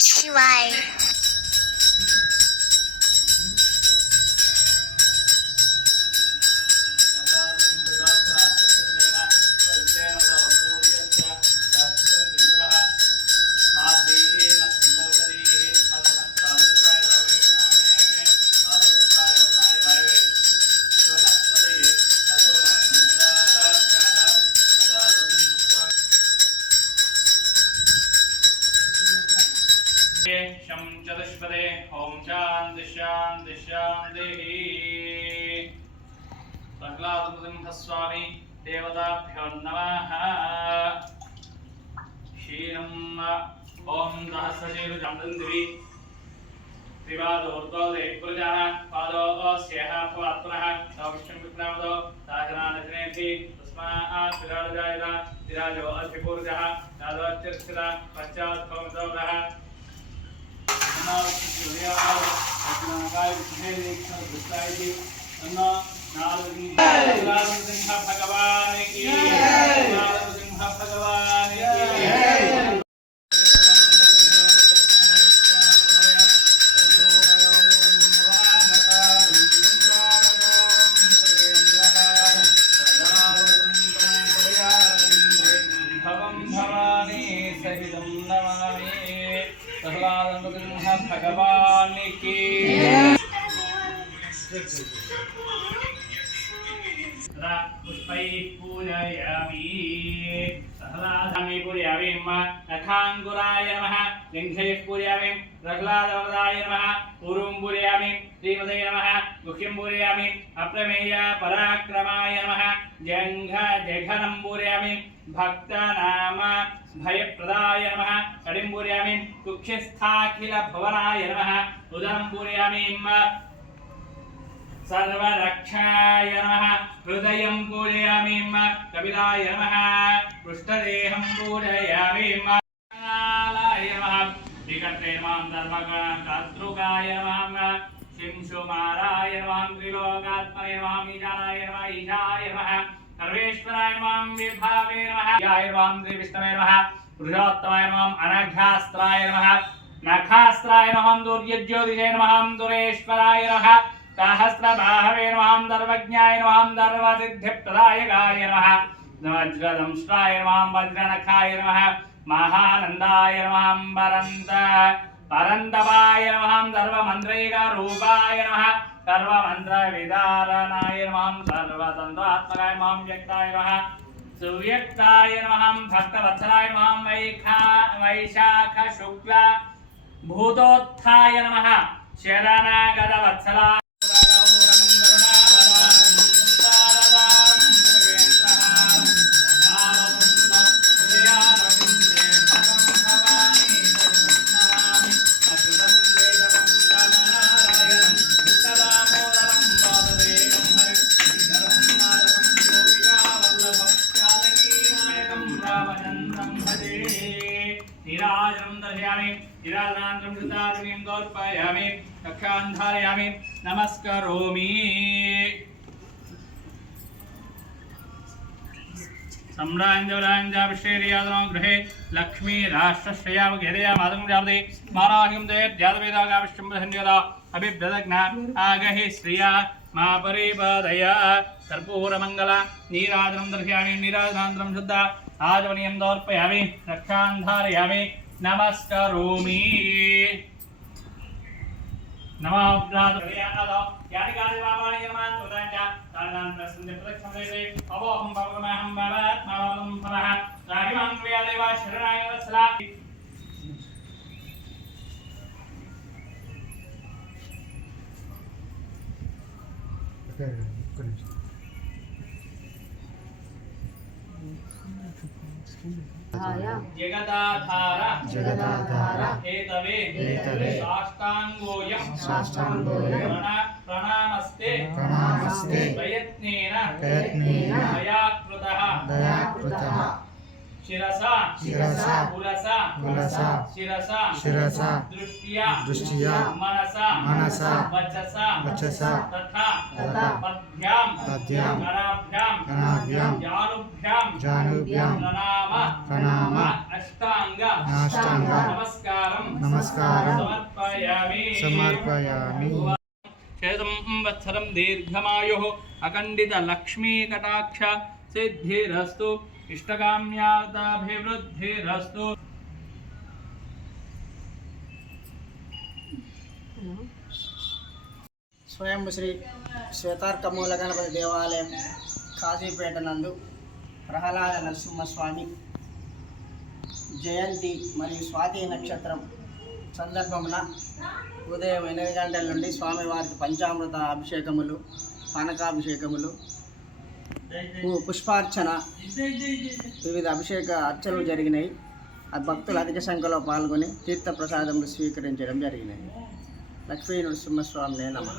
शिवाय शं चतुष्पदे ओम शांति शांति शांति प्रह्लादनृसिंहस्वामी देवताभ्यो नमः क्षीरम् ओम सहस्रशीर्षान्दिवि त्रिवादोर्ध्वोदे पुरुषः पादोऽस्यः पवात्मनः सौविष्णुं विप्रामदो साधनानशनेति तस्मात् विराजयाय विराजो अस्तिपुरुषः नादोच्चर्चिता पश्चात् भवतोः भगवान की भगवान की पुष्पैः पूजयामि सहलादामि पूजयामि नखाङ्कुराय नमः लिङ्गैः पूजयामि प्रह्लादवरदाय नमः पूर्वं पूजयामि श्रीमते नमः गुह्यं पूजयामि अप्रमेय पराक्रमाय नमः जघनं पूजयामि भक्तनाम भयप्रदाय नमः कटिं पूजयामि कुक्षस्थाखिल भवनाय नमः उदरं पूजयामि सर्वरक्षाय नमः हृदयं पूजयामि कपिलाय नमः पृष्ठदेहं पूजयामि कालाय नमः विकटे नमः धर्मकर्तृकाय नमः शिंशुमाराय नमः त्रिलोकात्मने नमः ईशानाय नमः ईशाय नमः सर्वेश्वराय नमः विभावे नमः याय नमः श्रीविष्णवे नमः पुरुषोत्तमाय नमः अनघास्त्राय नमः नखास्त्राय नमः दुर्यज्योतिषे नमः दुरेश्वराय नमः सहस्रबाहवे नमः सर्वज्ञाय नमः सर्वसिद्धिप्रदायकाय नमः वज्रदंष्ट्राय नमः वज्रनखाय नमः महानन्दाय नमः परन्तपाय नमः सर्वमन्त्रैकरूपाय नमः सर्वमन्त्रविदारणाय नमः सर्वतन्त्रात्मकाय नमः व्यक्ताय नमः सुव्यक्ताय नमः भक्तवत्सलाय नमः वैशाख शुक्ल भूतोत्थाय नमः शरणागतवत्सलाय निराजनान्तरं कृतादिवीं दौर्पयामि कक्षां धारयामि नमस्करोमि सम्राञ्जवराञ्जाभिषेर्यादनो गृहे लक्ष्मी राष्ट्रश्रेयावघेरया मातुं जापदे मानाहिं जयद्यादवेदागाविष्टुम्भधन्यदा अभिभ्रदग्ना आगहि श्रिया मा परिपदया कर्पूरमङ्गल नीराजनं दर्शयामि निराजनान्तरं शुद्ध आजवनीयं दौर्पयामि रक्षां धारयामि नमस्करोमि नमः प्रातःयानो यानि कानि पापानि यमान् उदाञ्च तानान् प्रसन्ने प्रदक्षिणे अवोहं भवमहं भवात्मावं भवः राहिमां क्रियादेव शरणाय वत्सला జగదాధార జగదాధార హేతవే హేతవే సాష్టాంగోయం సాష్టాంగోయం ప్రణామస్తే ప్రయత్నేన మయా కృతః శిరసా పురసా శిరసా దృష్ట్యా మనసా వచసా తథా పద్భ్యాం కరాభ్యాం జానుభ్యాం ప్రణామ అష్టాంగ నమస్కారం సమర్పయామి శతం వత్సరం దీర్ఘమాయుః అఖండిత లక్ష్మీ కటాక్ష సిద్ధిరస్తు ఇష్టకామ్యార్థాభివృద్ధిరస్తు. స్వయంభు శ్రీ శ్వేతార్కమూల గణపతి దేవాలయం కాజీపేట నందు ప్రహ్లాద నరసింహస్వామి జయంతి మరియు స్వాతి నక్షత్రం సందర్భమున ఉదయం 8 గంటల నుండి స్వామివారికి పంచామృత అభిషేకములు, పానకాభిషేకములు, పుష్పార్చన, వివిధ అభిషేక అర్చనలు జరిగినాయి. ఆ భక్తులు అధిక సంఖ్యలో పాల్గొని తీర్థ ప్రసాదములు స్వీకరించడం జరిగినాయి. లక్ష్మీ నరసింహస్వామినే నమః.